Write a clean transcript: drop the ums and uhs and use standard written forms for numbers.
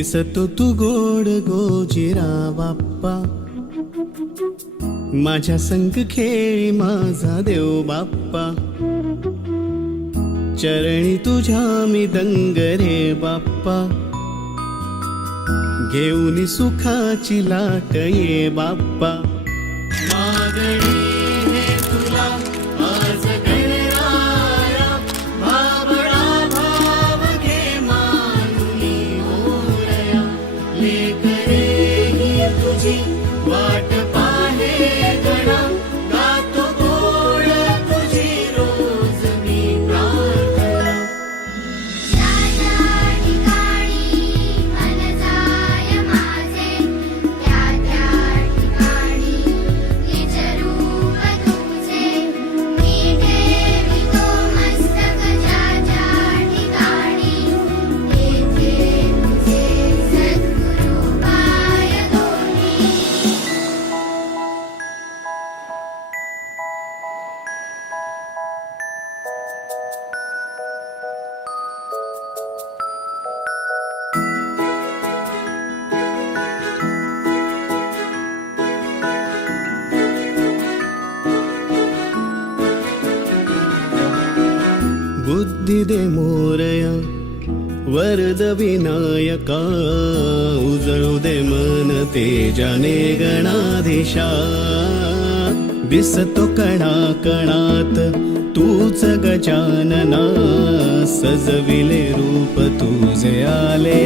दिसतो तू गोड गोजिरा बाप्पा, माझ्या संग खेळी माझा देव बाप्पा, चरणी तुझ्या मी दंग रे बाप्पा, घेऊन सुखाची लाट ये बाप्पा. मागणी हे तुला आज गणराया, भावळा भाव घे मानुनी मोरया, लेकरे ही तुझी वाट पाहे गणा, गातो गोड तुझी रोज मी प्रार्थना. ज्या ज्या ठिकाणी मन जाय माझे, त्या त्या ठिकाणी निज रूप तुझे, मी ठेवितो मस्तक ज्या ज्या ठिकाणी, तेथे तुझे सद्गुरू पाय दोन्ही. बुद्धी दे मोरया वरद विनायका, उजळू दे मन तेजाने गणाधीशा. दिसतो कणा कणात तूच गजानना, सजविले रूप तुझे आले